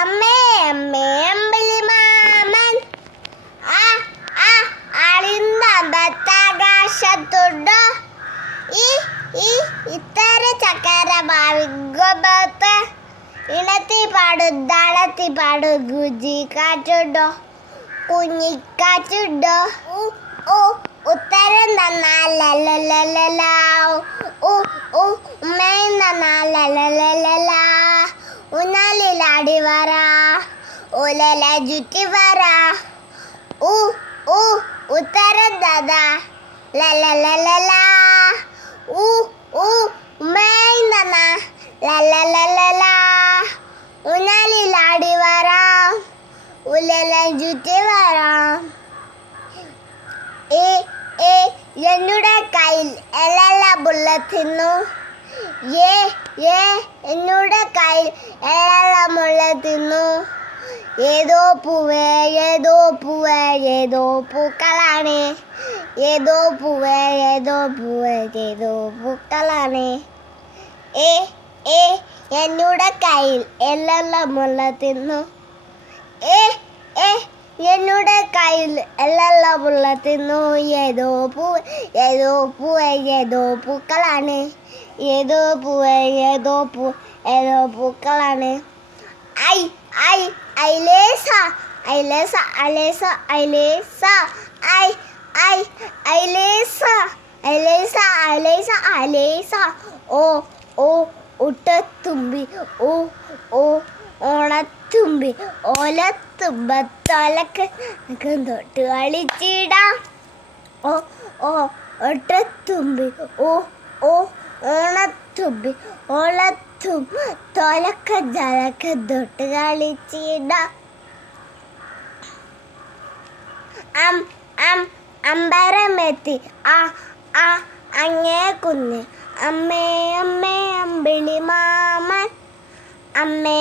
അമ്മേ അമ്മേ അമ്പിളി മാമൻ ആ ആ അളിന്തമ്പത്താകാശത്തുണ്ടോ ഈ ഈ ഇത്തര ചക്കര ഭാവിഗോപത്ത് ഇണത്തി പാടും ഗുജി കാറ്റുണ്ടോ കുഞ്ഞിക്കാറ്റുണ്ടോ ഉത്തരം തന്നാലോ ഉമ്മയും തന്നാലോ ഊഞ്ഞാലിലാടി വര ഉലല ചുറ്റി വര ഉത്തരം ദാദാ ലലലലല ഉമ്മയും തന്നാ ലലലലല ഊഞ്ഞാലിലാടി വര ഉലല ചുറ്റി വര എന്നുടെ കയ്യിൽ എല്ലാ ബുള്ളറ്റിന്നു എന്നുടെ കയ്യിൽ എല്ലാ മുള്ളത്തിന്നു ഏതോ പൂവേ ഏതോ പൂക്കളാണ് ഏതോ പൂക്കളാണ് എന്നുടെ കയ്യിൽ എല്ലാ മുള്ളത്തിന്നു എന്നുടെ കയ്യിൽ എല്ലാ മുള്ളത്തിന്നു ഏതോ പൂക്കളാണ് ഏതോ പൂക്കളാണ് ഐലേസ ഉട്ടത്തുമ്പി ഓണത്തുമ്പി ഓലത്തുമ്പത്തോലക്ക് തൊട്ട് കളിച്ചിടാം ഒട്ടത്തുമ്പി ഓണത്തുമ്പി തോലക്ക ജലക്ക തൊട്ട് കളിച്ചിടാം അമ്പരമെത്തി അങ്ങേ കുന്ന് അമ്മേ അമ്പിളി മാമൻ അമ്മേ